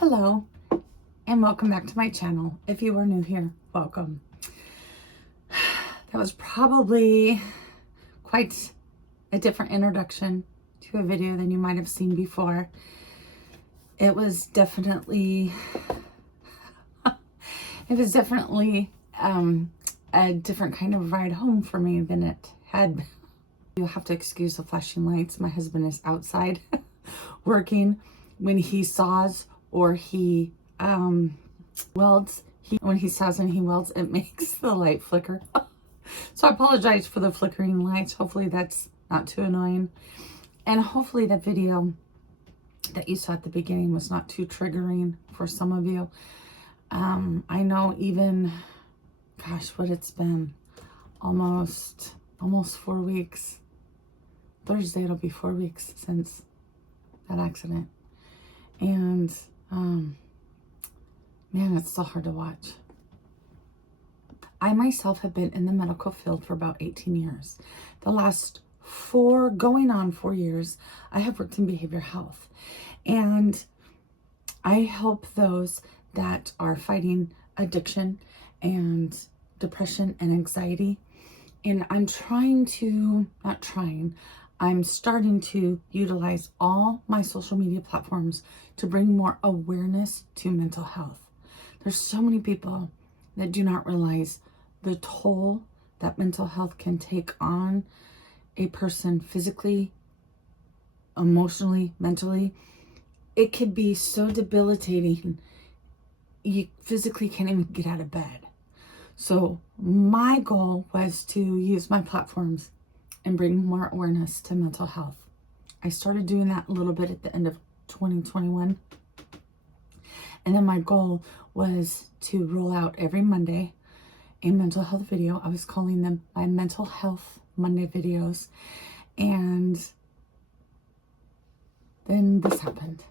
Hello, and welcome back to my channel. If you are new here, welcome. That was probably quite a different introduction to a video than you might have seen before. It was definitely a different kind of ride home for me than it had been. You'll have to excuse the flashing lights. My husband is outside working. When he saws or he welds, when he saws and he welds, it makes the light flicker. So I apologize for the flickering lights. Hopefully that's not too annoying. And hopefully that video that you saw at the beginning was not too triggering for some of you. I know even, gosh, what it's been, almost 4 weeks. Thursday it'll be 4 weeks since that accident. And man, it's so hard to watch. I myself have been in the medical field for about 18 years. The last 4 years, I have worked in behavioral health. And I help those that are fighting addiction and depression and anxiety. And I'm starting to utilize all my social media platforms to bring more awareness to mental health. There's so many people that do not realize the toll that mental health can take on a person physically, emotionally, mentally. It could be so debilitating, you physically can't even get out of bed. So my goal was to use my platforms and bring more awareness to mental health. I started doing that a little bit at the end of 2021. And then my goal was to roll out every Monday a mental health video. I was calling them my Mental Health Monday videos. And then this happened.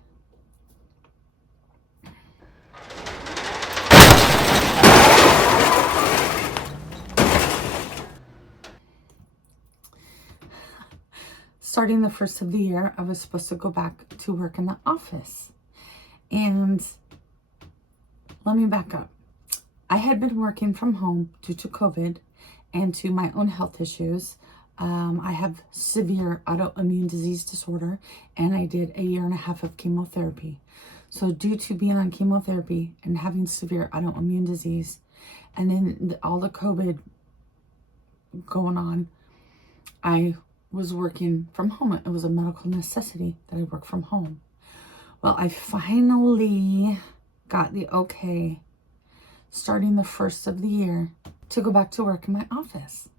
Starting the first of the year, I was supposed to go back to work in the office. And let me back up. I had been working from home due to COVID and to my own health issues. I have severe autoimmune disease disorder, and I did a 1.5 years of chemotherapy. So due to being on chemotherapy and having severe autoimmune disease, and then all the COVID going on, I was working from home. It was a medical necessity that I work from home. Well, I finally got the okay starting the first of the year to go back to work in my office.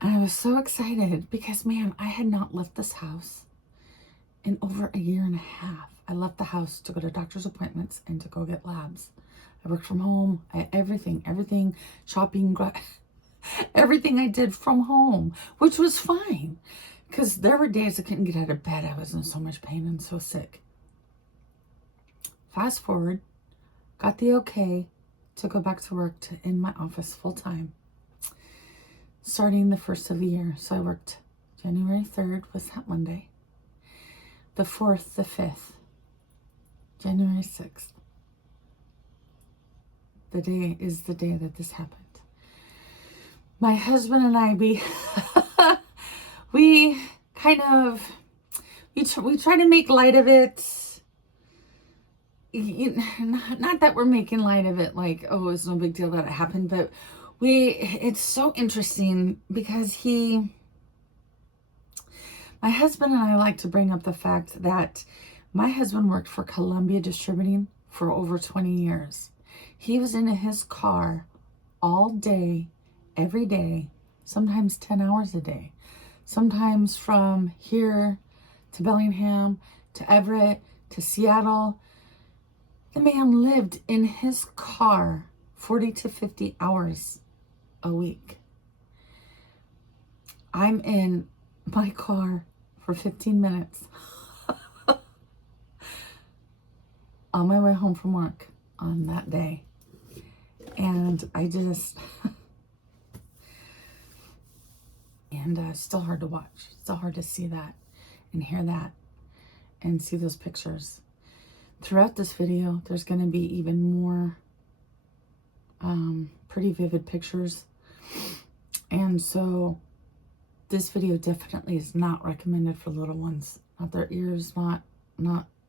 And I was so excited because, man, I had not left this house in over a 1.5 years. I left the house to go to doctor's appointments and to go get labs. I worked from home. Everything, shopping, everything I did from home, which was fine because there were days I couldn't get out of bed. I was in so much pain and so sick. Fast forward, got the okay to go back to work in my office full time, starting the first of the year. So I worked January 3rd was that Monday, the 4th, the 5th, January 6th. The day is the day that this happened. My husband and I, we try to make light of it. Not that we're making light of it like, oh, it's no big deal that it happened, but it's so interesting because my husband and I like to bring up the fact that my husband worked for Columbia Distributing for over 20 years. He was in his car all day, every day, sometimes 10 hours a day, sometimes from here to Bellingham, to Everett, to Seattle. The man lived in his car 40 to 50 hours a week. I'm in my car for 15 minutes on my way home from work on that day. And I just, and still hard to watch. Still hard to see that and hear that and see those pictures. throughout this video, there's going to be even more pretty vivid pictures. And so this video definitely is not recommended for little ones. Not their ears, not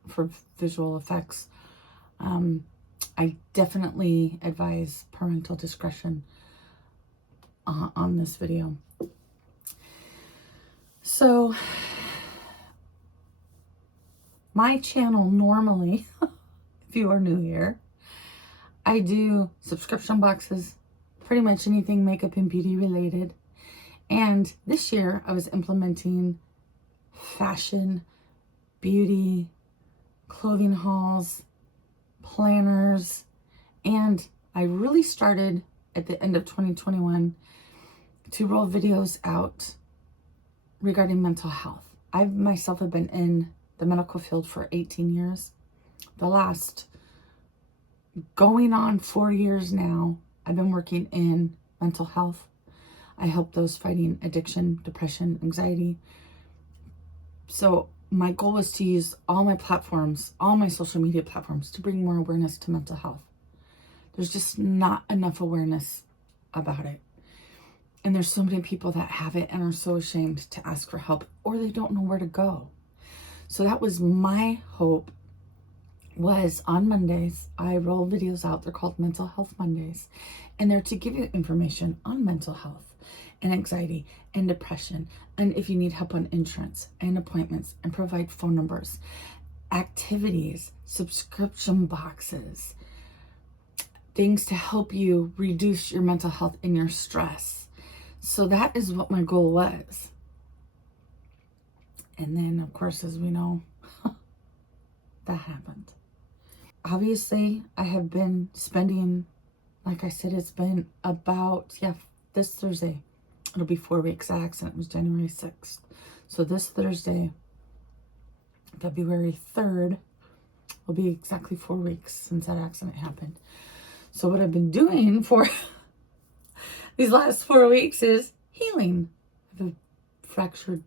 for visual effects. I definitely advise parental discretion on this video. So my channel normally, if you are new here, I do subscription boxes, pretty much anything makeup and beauty related. And this year I was implementing fashion, beauty, clothing hauls, planners, and I really started at the end of 2021 to roll videos out regarding mental health. I myself have been in the medical field for 18 years. The last going on 4 years now, I've been working in mental health. I help those fighting addiction, depression, anxiety. So my goal was to use all my platforms, all my social media platforms, to bring more awareness to mental health. There's just not enough awareness about it. And there's so many people that have it and are so ashamed to ask for help, or they don't know where to go. So that was my hope, was on Mondays, I roll videos out. They're called Mental Health Mondays. And they're to give you information on mental health and anxiety and depression. And if you need help on insurance and appointments, and provide phone numbers, activities, subscription boxes, things to help you reduce your mental health and your stress. So that is what my goal was. And then, of course, as we know, that happened. Obviously, I have been spending, like I said, it's been about, this Thursday, it'll be 4 weeks. That accident was January 6th. So this Thursday, February 3rd, will be exactly 4 weeks since that accident happened. So what I've been doing for these last 4 weeks is healing. I have a fractured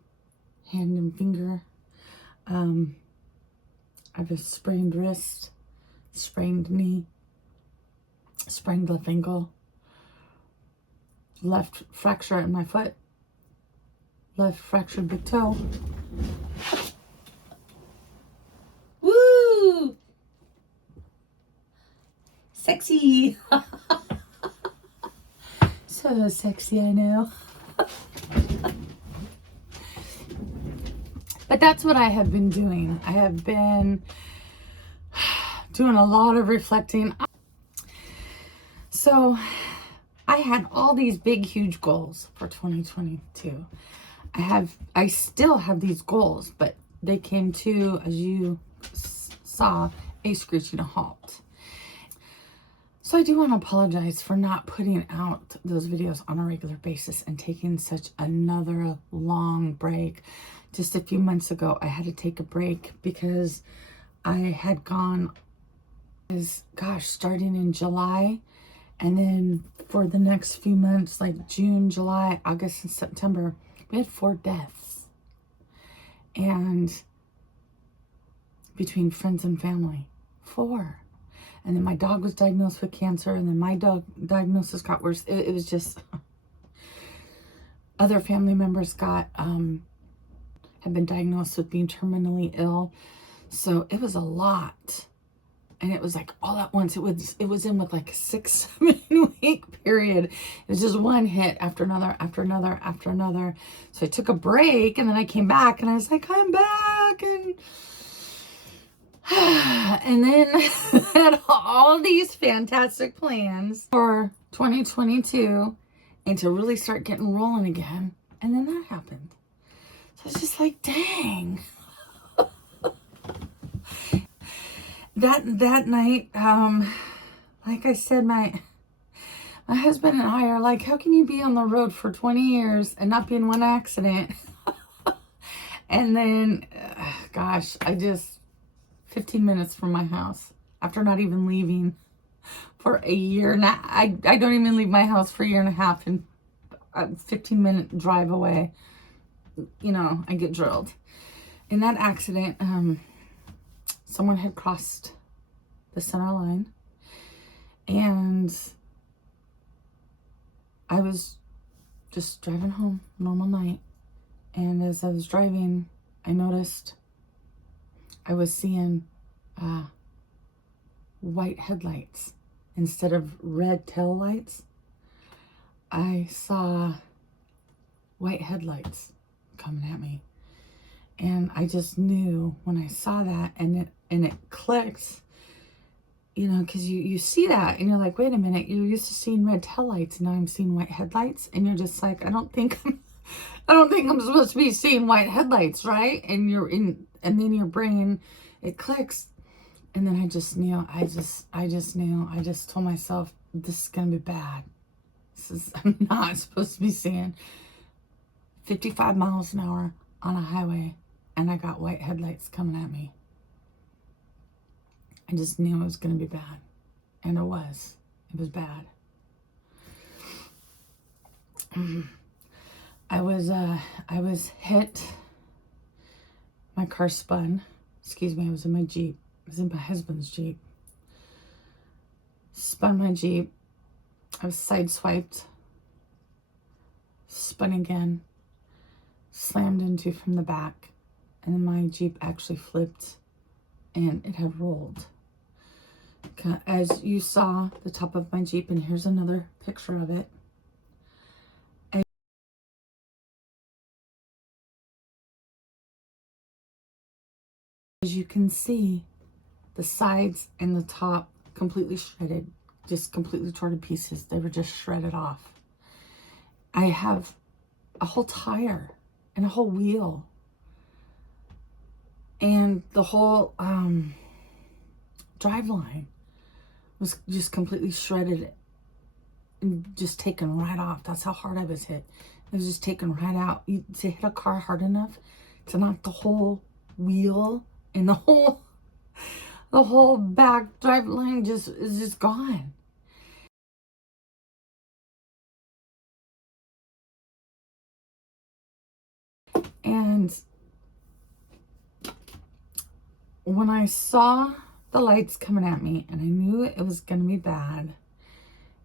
hand and finger. I have a sprained wrist, sprained knee, sprained left ankle, left fracture in my foot, left fractured big toe. Woo! Sexy! So sexy, I know. But that's what I have been doing. I have been doing a lot of reflecting. So I had all these big, huge goals for 2022. I still have these goals, but they came to, as you saw, a screeching halt. So I do want to apologize for not putting out those videos on a regular basis and taking such another long break. Just a few months ago, I had to take a break because I had gone, starting in July, and then for the next few months, like June, July, August, and September, we had 4 deaths. And between friends and family, 4. And then my dog was diagnosed with cancer, and then my dog diagnosis got worse. It was just, other family members have been diagnosed with being terminally ill. So it was a lot. And it was like all at once. It was in with like a 6-7 week period. It was just one hit after another, after another, after another. So I took a break, and then I came back, and I was like, I'm back. And then had all these fantastic plans for 2022 and to really start getting rolling again. And then that happened. So it's just like, dang. That night, like I said, my husband and I are like, how can you be on the road for 20 years and not be in one accident? And then, gosh, 15 minutes from my house, after not even leaving for a year. Now, I don't even leave my house for a year and a half, and a 15-minute drive away, I get drilled. In that accident, someone had crossed the center line. And I was just driving home, normal night. And as I was driving, I noticed I was seeing white headlights instead of red tail lights. I saw white headlights coming at me, and I just knew when I saw that, and it clicked, you know, because you see that and you're like, wait a minute, you're used to seeing red tail lights, and now I'm seeing white headlights, and you're just like, I don't think I'm supposed to be seeing white headlights, right? And and then your brain, it clicks. And then I just knew, I just told myself, this is going to be bad. I'm not supposed to be seeing 55 miles an hour on a highway, and I got white headlights coming at me. I just knew it was going to be bad. And it was. It was bad. I was hit. My car spun. Excuse me, I was in my Jeep. I was in my husband's Jeep. Spun my Jeep. I was sideswiped. Spun again. Slammed into from the back. And then my Jeep actually flipped and it had rolled. As you saw the top of my Jeep, and here's another picture of it. As you can see, the sides and the top completely shredded, just completely torn to pieces. They were just shredded off. I have a whole tire and a whole wheel, and the whole driveline was just completely shredded and just taken right off. That's how hard I was hit. It was just taken right out. To hit a car hard enough to knock the whole wheel and the whole back driveline is just gone. And when I saw the lights coming at me, and I knew it was going to be bad,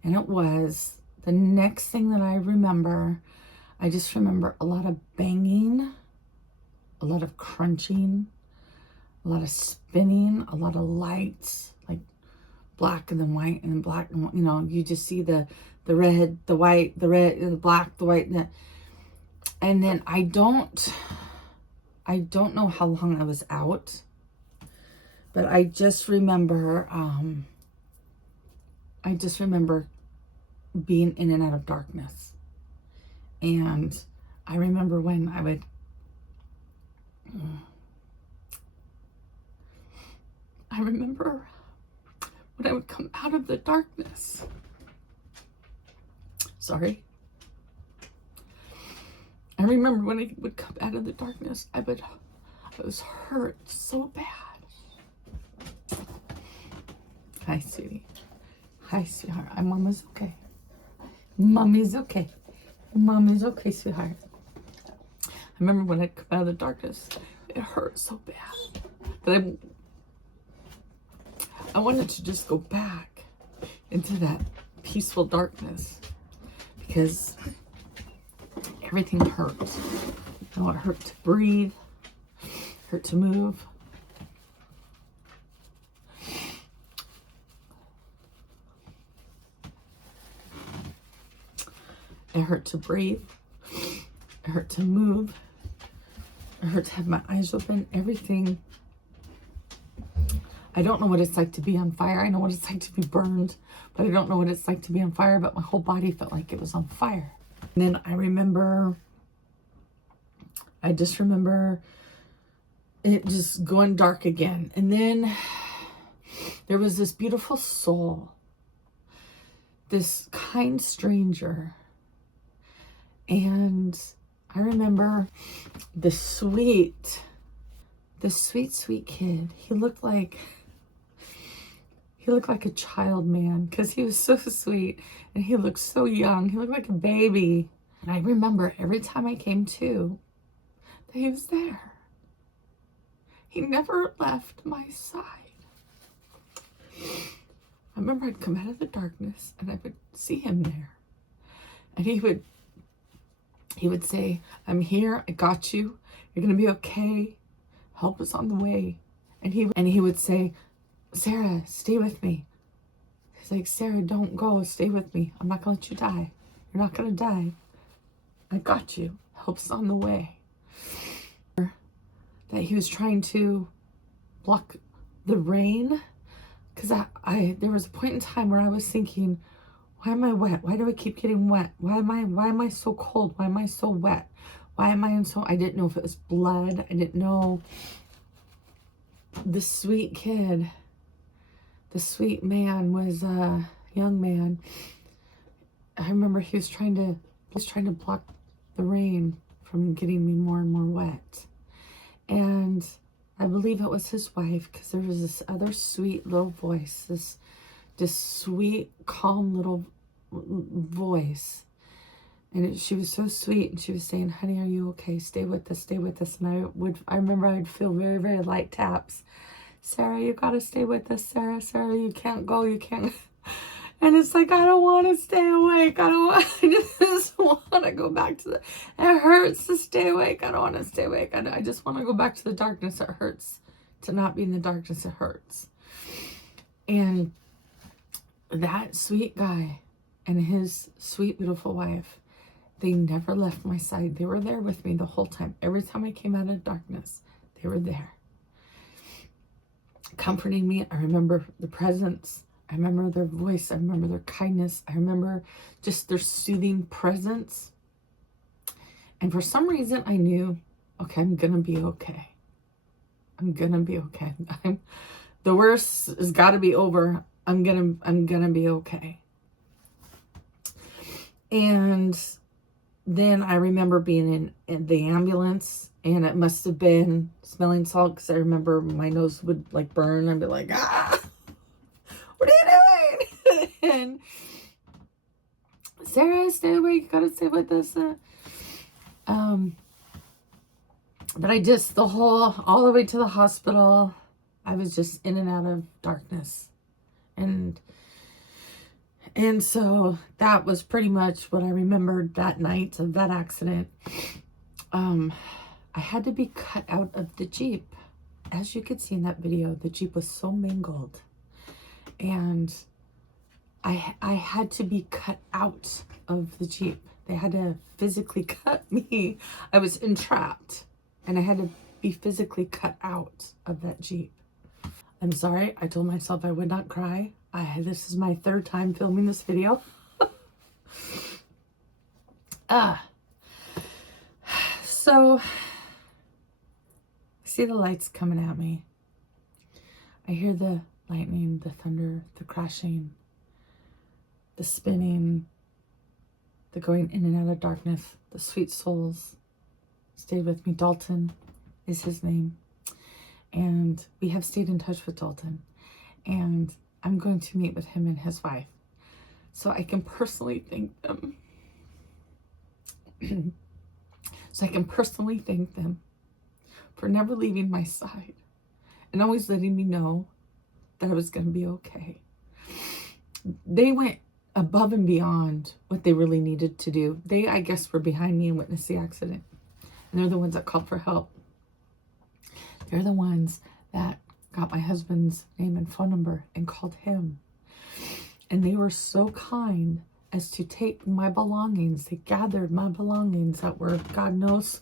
and it was, the next thing that I remember, I just remember a lot of banging, a lot of crunching, a lot of spinning, a lot of lights, like black and then white and then black, and you know, you just see the red, the white, the red, the black, the white, and then I don't know how long I was out, but I just remember being in and out of darkness. And I remember when I would come out of the darkness. Sorry. I remember when I would come out of the darkness, I was hurt so bad. Hi, sweetie. Hi, sweetheart. Mama's okay. Mommy's okay. Mommy's okay, sweetheart. I remember when I'd come out of the darkness, it hurt so bad that I wanted to just go back into that peaceful darkness, because everything hurt. You know, it hurt to breathe, hurt to move. It hurt to breathe. It hurt to move. It hurt to have my eyes open. Everything. I don't know what it's like to be on fire. I know what it's like to be burned, but I don't know what it's like to be on fire, but my whole body felt like it was on fire. And then I just remember it just going dark again. And then there was this beautiful soul, this kind stranger. And I remember the sweet kid. He looked like a child man, because he was so sweet and he looked so young. He looked like a baby. And I remember every time I came to, that he was there. He never left my side. I remember I'd come out of the darkness and I would see him there. And he would say, I'm here, I got you, you're gonna be okay, help is on the way. And he would say, Sarah, stay with me. He's like, Sarah, don't go, stay with me. I'm not gonna let you die. You're not gonna die. I got you. Help's on the way. That he was trying to block the rain. Because there was a point in time where I was thinking, why am I wet? Why do I keep getting wet? Why am I so cold? Why am I so wet? Why am I I didn't know if it was blood. I didn't know. The sweet kid, the sweet man was a young man. I remember he was trying to block the rain from getting me more and more wet. And I believe it was his wife, because there was this other sweet little voice, this sweet, calm little voice. And she was so sweet, and she was saying, honey, are you okay? Stay with us, stay with us. And I remember I'd feel very, very light taps. Sarah, you gotta stay with us, Sarah, you can't go, you can't. And it's like, I don't want to stay awake. I just want to go back to it hurts to stay awake. I don't want to stay awake. I just want to go back to the darkness. It hurts to not be in the darkness. It hurts. And that sweet guy and his sweet, beautiful wife, they never left my side. They were there with me the whole time. Every time I came out of darkness, they were there, comforting me. I remember the presence. I remember their voice. I remember their kindness. I remember just their soothing presence. And for some reason, I knew, okay, I'm going to be okay. I'm going to be okay. The worst has got to be over. I'm going to be okay. And then I remember being in the ambulance, and it must have been smelling salt, because I remember my nose would like burn. I'd be like, ah! What are you doing? And Sarah, stay awake. You gotta stay with us. But I just, all the way to the hospital, I was just in and out of darkness. And so that was pretty much what I remembered that night of that accident. I had to be cut out of the Jeep. As you could see in that video, the Jeep was so mangled. And I had to be cut out of the Jeep. They had to physically cut me. I was entrapped, and I had to be physically cut out of that Jeep. I'm sorry. I told myself I would not cry. This is my third time filming this video. So, I see the lights coming at me. I hear the lightning, the thunder, the crashing, the spinning, the going in and out of darkness. The sweet souls stayed with me. Dalton is his name. And we have stayed in touch with Dalton. And I'm going to meet with him and his wife, so I can personally thank them. For never leaving my side and always letting me know that I was going to be okay. They went above and beyond what they really needed to do. They, I guess, were behind me and witnessed the accident. And they're the ones that called for help. They're the ones that got my husband's name and phone number and called him. And they were so kind as to take my belongings. They gathered my belongings that were, God knows,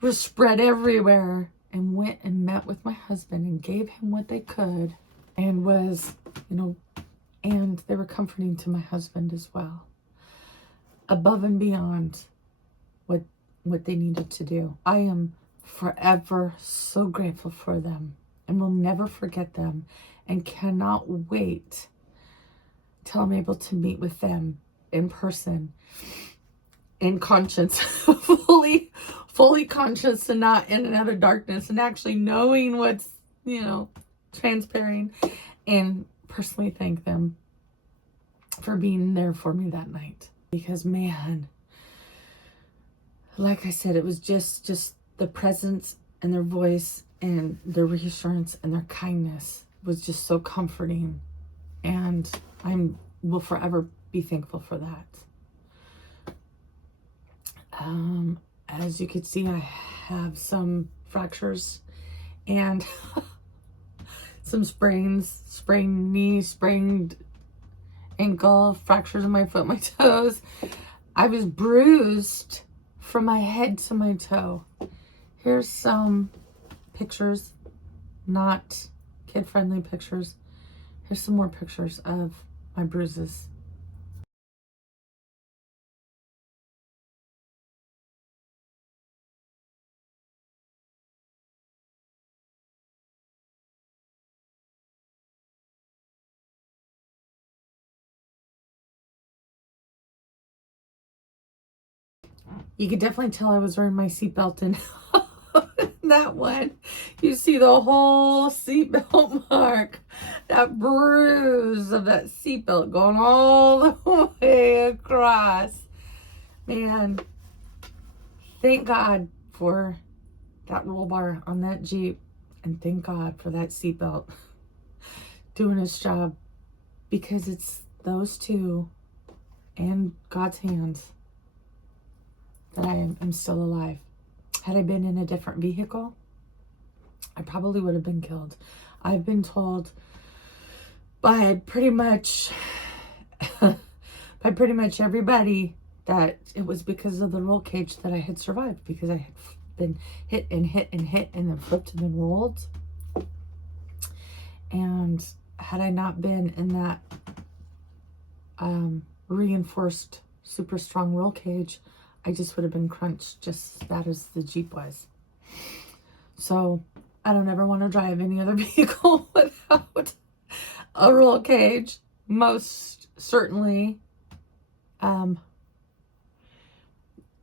were spread everywhere, and went and met with my husband and gave him what they could, and was, and they were comforting to my husband as well, above and beyond what they needed to do. I am forever so grateful for them, and will never forget them, and cannot wait till I'm able to meet with them in person, in conscience, fully conscious, and not in and out of darkness, and actually knowing what's, transpiring, and personally thank them for being there for me that night. Because, man, like I said, it was just the presence and their voice and their reassurance and their kindness was just so comforting. And will forever be thankful for that. As you can see, I have some fractures and some sprained knee, sprained ankle, fractures in my foot, my toes. I was bruised from my head to my toe. Here's some pictures, not kid-friendly pictures. Here's some more pictures of my bruises. You could definitely tell I was wearing my seatbelt in that one. You see the whole seatbelt mark, that bruise of that seatbelt going all the way across. Man, thank God for that roll bar on that Jeep, and thank God for that seatbelt doing its job, because it's those two and God's hands that I am still alive. Had I been in a different vehicle, I probably would have been killed. I've been told by pretty much everybody that it was because of the roll cage that I had survived, because I had been hit and hit and hit and then flipped and then rolled. And had I not been in that reinforced super strong roll cage, I just would have been crunched just as bad as the Jeep was. So I don't ever want to drive any other vehicle without a roll cage. Most certainly,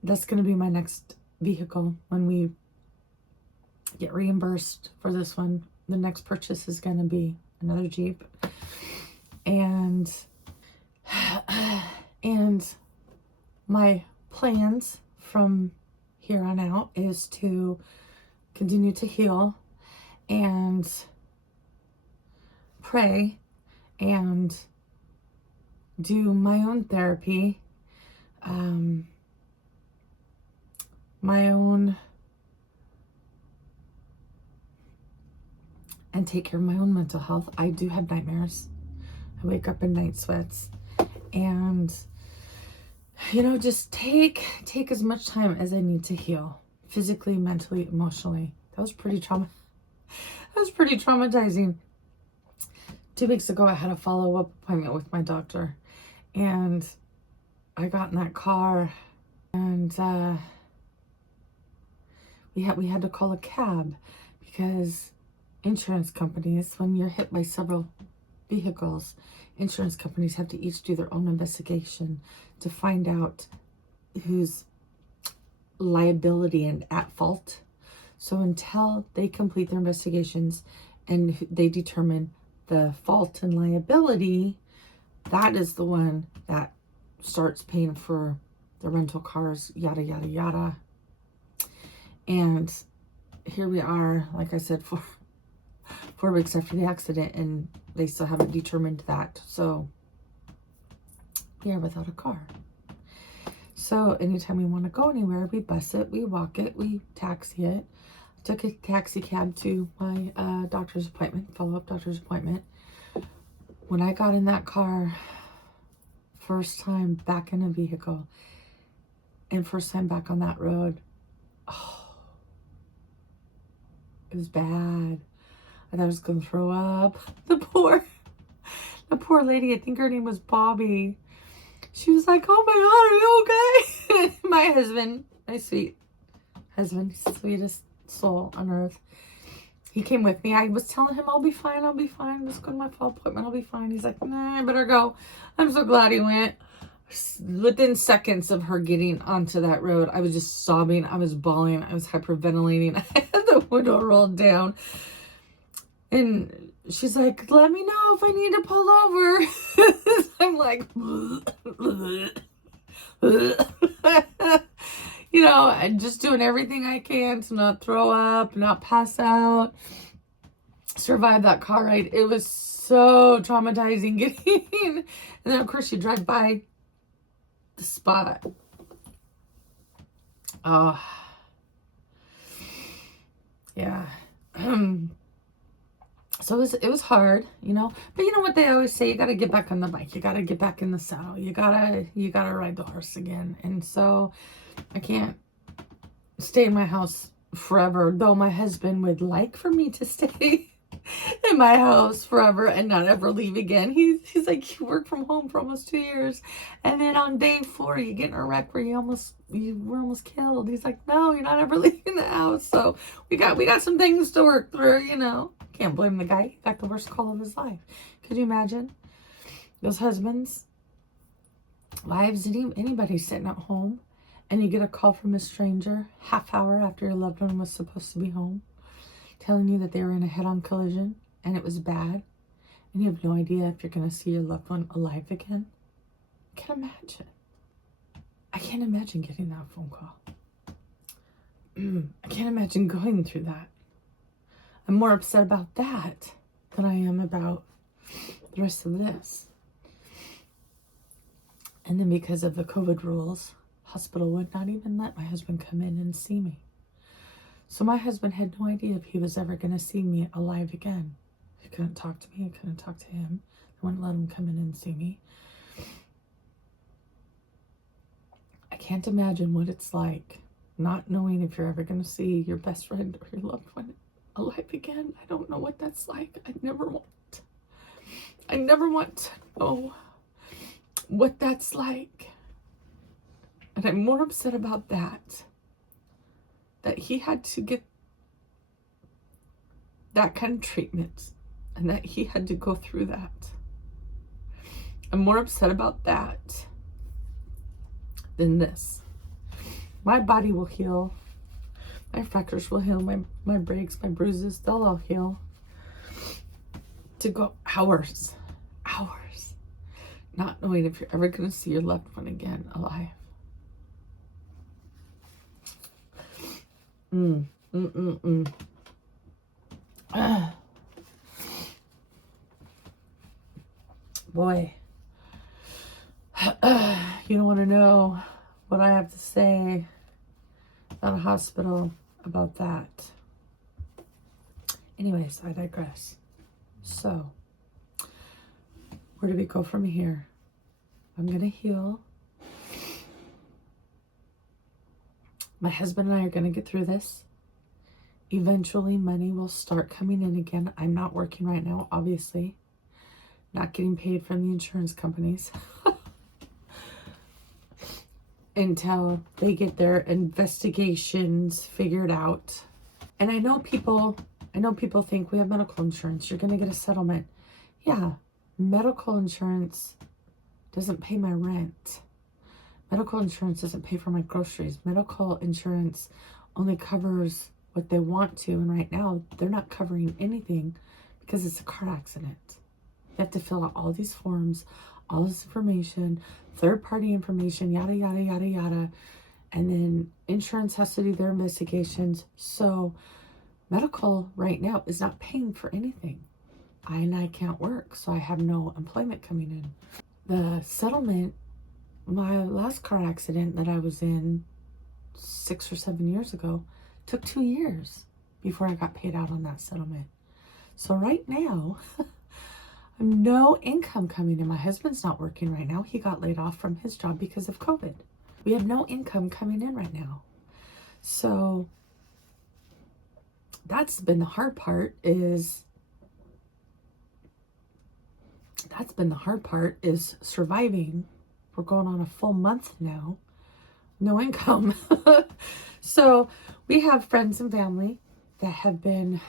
that's going to be my next vehicle when we get reimbursed for this one. The next purchase is going to be another Jeep. And my plans from here on out is to continue to heal and pray and do my own therapy, and take care of my own mental health. I do have nightmares. I wake up in night sweats, and just take as much time as I need to heal, physically, mentally, emotionally. That was pretty traumatizing. 2 weeks ago, I had a follow-up appointment with my doctor, and I got in that car, and we had to call a cab, because insurance companies, when you're hit by several vehicles, insurance companies have to each do their own investigation to find out who's liability and at fault. So until they complete their investigations and they determine the fault and liability, that is the one that starts paying for the rental cars, yada, yada, yada. And here we are, like I said, 4 weeks after the accident, and they still haven't determined that. So we are without a car. So anytime we want to go anywhere, we bus it, we walk it, we taxi it. I took a taxi cab to my doctor's appointment, follow-up doctor's appointment. When I got in that car, first time back in a vehicle, and first time back on that road, it was bad. I thought I was going to throw up. The poor lady, I think her name was Bobby. She was like, "Oh my God, are you okay?" My husband, my sweet husband, sweetest soul on earth, he came with me. I was telling him, I'll be fine. Let's go to my fall appointment. I'll be fine. He's like, "Nah, I better go." I'm so glad he went. Within seconds of her getting onto that road, I was just sobbing. I was bawling. I was hyperventilating. I had the window rolled down. And she's like, "Let me know if I need to pull over." I'm like, I'm just doing everything I can to not throw up, not pass out. survive that car ride. It was so traumatizing getting, and then of course you drive by the spot. Oh, yeah. So it was hard, you know, but you know what they always say, you got to get back on the bike. You got to get back in the saddle. You gotta ride the horse again. And so I can't stay in my house forever, though my husband would like for me to stay in my house forever and not ever leave again. He's like, you worked from home for almost 2 years, and then on day 4 you get in a wreck where you were almost killed. He's like, no, you're not ever leaving the house. So we got some things to work through, you know. Can't blame the guy. He got the worst call of his life. Could you imagine those husbands, wives, anybody sitting at home, and you get a call from a stranger half hour after your loved one was supposed to be home, telling you that they were in a head-on collision and it was bad, and you have no idea if you're going to see your loved one alive again? I can't imagine. I can't imagine getting that phone call. I can't imagine going through that. I'm more upset about that than I am about the rest of this. And then because of the COVID rules, hospital would not even let my husband come in and see me. So my husband had no idea if he was ever going to see me alive again. He couldn't talk to me. I couldn't talk to him. I wouldn't let him come in and see me. I can't imagine what it's like not knowing if you're ever going to see your best friend or your loved one alive again. I don't know what that's like. I never want to know what that's like. And I'm more upset about that he had to get that kind of treatment and that he had to go through that. I'm more upset about that than this. My body will heal. My fractures will heal. My breaks, my bruises, they'll all heal. To go hours, not knowing if you're ever going to see your loved one again alive. Boy, you don't want to know what I have to say at a hospital about that. Anyways, I digress. So, where do we go from here? I'm going to heal. My husband and I are going to get through this. Eventually, money will start coming in again. I'm not working right now, obviously. Not getting paid from the insurance companies until they get their investigations figured out. And I know people think we have medical insurance. You're going to get a settlement. Yeah, medical insurance doesn't pay my rent. Medical insurance doesn't pay for my groceries. Medical insurance only covers what they want to. And right now, they're not covering anything because it's a car accident. You have to fill out all these forms, all this information, third-party information, yada, yada, yada, yada. And then insurance has to do their investigations. So medical right now is not paying for anything. I can't work, so I have no employment coming in. The settlement, my last car accident that I was in 6 or 7 years ago, took 2 years before I got paid out on that settlement. So right now, no income coming in. My husband's not working right now. He got laid off from his job because of COVID. We have no income coming in right now. So that's been the hard part is surviving. We're going on a full month now. No income. So we have friends and family that have been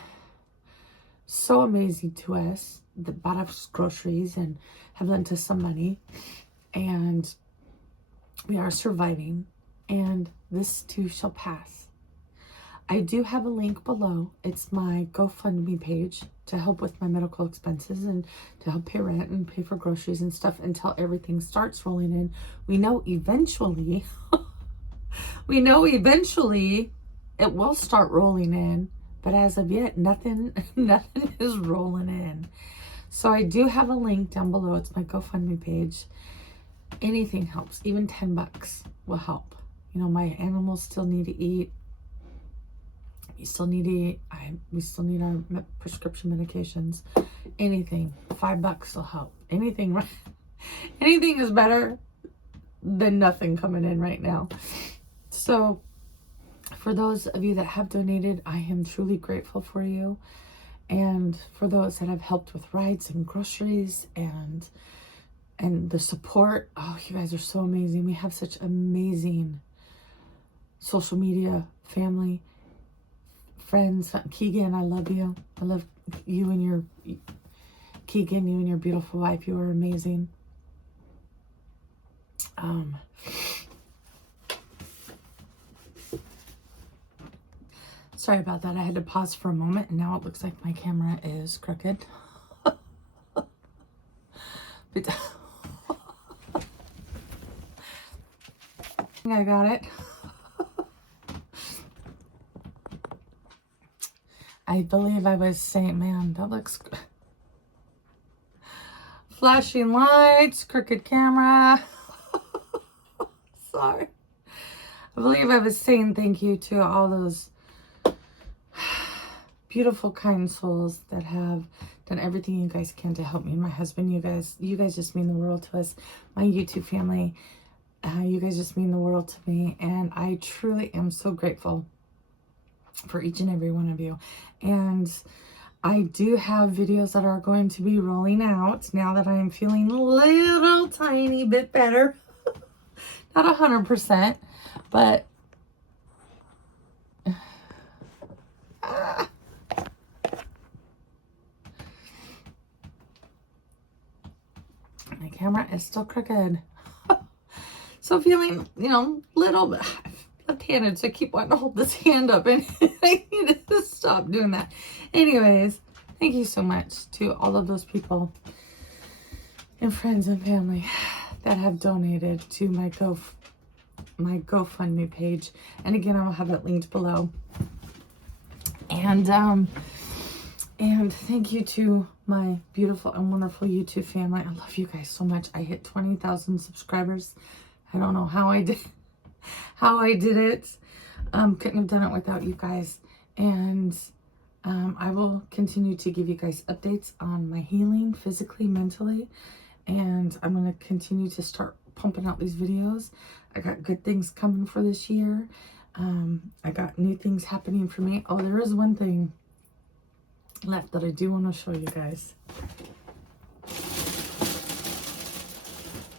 so amazing to us, that bought us groceries and have lent us some money. And we are surviving. And this too shall pass. I do have a link below. It's my GoFundMe page to help with my medical expenses and to help pay rent and pay for groceries and stuff until everything starts rolling in. We know eventually it will start rolling in, But as of yet, nothing is rolling in. So I do have a link down below. It's my GoFundMe page. Anything helps. Even $10 will help. You know, my animals still need to eat. We still need to eat. We still need our prescription medications. Anything. $5 will help. Anything, right? Anything is better than nothing coming in right now. So for those of you that have donated, I am truly grateful for you. And for those that have helped with rides and groceries and the support, oh, you guys are so amazing. We have such amazing social media family, friends. Keegan, I love you. I love you and your Keegan, you and your beautiful wife. You are amazing. Sorry about that. I had to pause for a moment, and now it looks like my camera is crooked. But I got it. I believe I was saying, man, that looks good. Flashing lights, crooked camera. Sorry. I believe I was saying thank you to all those beautiful, kind souls that have done everything you guys can to help me and my husband. You guys just mean the world to us. My YouTube family, you guys just mean the world to me. And I truly am so grateful for each and every one of you. And I do have videos that are going to be rolling out now that I'm feeling a little tiny bit better. Not 100%, but my camera is still crooked. So feeling, you know, little bit left-handed, so I keep wanting to hold this hand up, and I need to stop doing that. Anyways, thank you so much to all of those people and friends and family that have donated to my GoFundMe page. And again, I will have it linked below. And thank you to my beautiful and wonderful YouTube family. I love you guys so much. I hit 20,000 subscribers. I don't know how I did it. Couldn't have done it without you guys. And I will continue to give you guys updates on my healing physically, mentally. And I'm going to continue to start pumping out these videos. I got good things coming for this year. I got new things happening for me. Oh, there is one thing left that I do want to show you guys.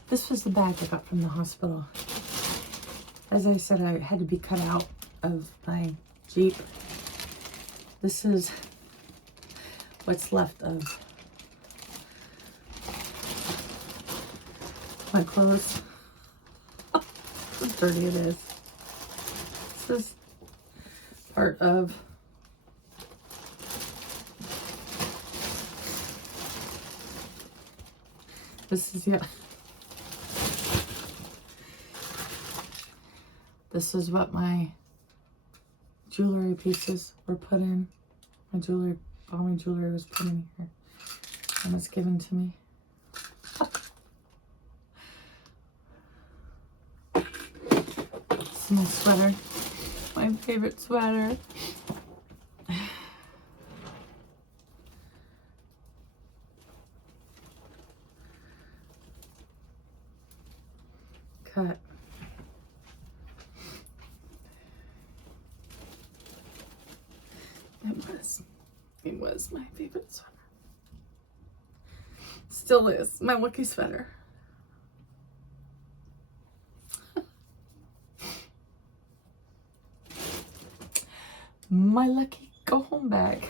This was the bag I got from the hospital. As I said, I had to be cut out of my Jeep. This is what's left of my clothes. How dirty it is. This is part of this is what my jewelry pieces were put in. All my jewelry was put in here and was given to me. This is my sweater, my favorite sweater. Cut. It was my favorite sweater. Still is my lucky sweater. My lucky go home bag.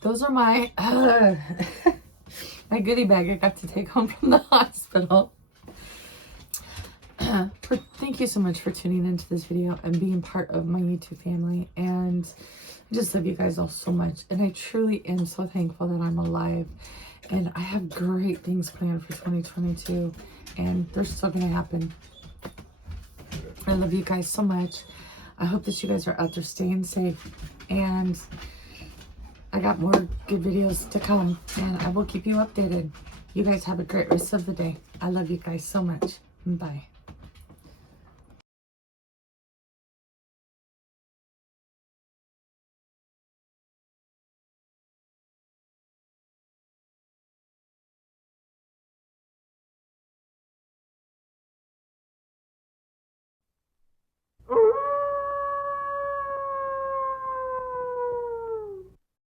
Those are my my goodie bag I got to take home from the hospital. Thank you so much for tuning into this video and being part of my YouTube family. And I just love you guys all so much. And I truly am so thankful that I'm alive. And I have great things planned for 2022. And they're still going to happen. I love you guys so much. I hope that you guys are out there staying safe. And I got more good videos to come. And I will keep you updated. You guys have a great rest of the day. I love you guys so much. Bye.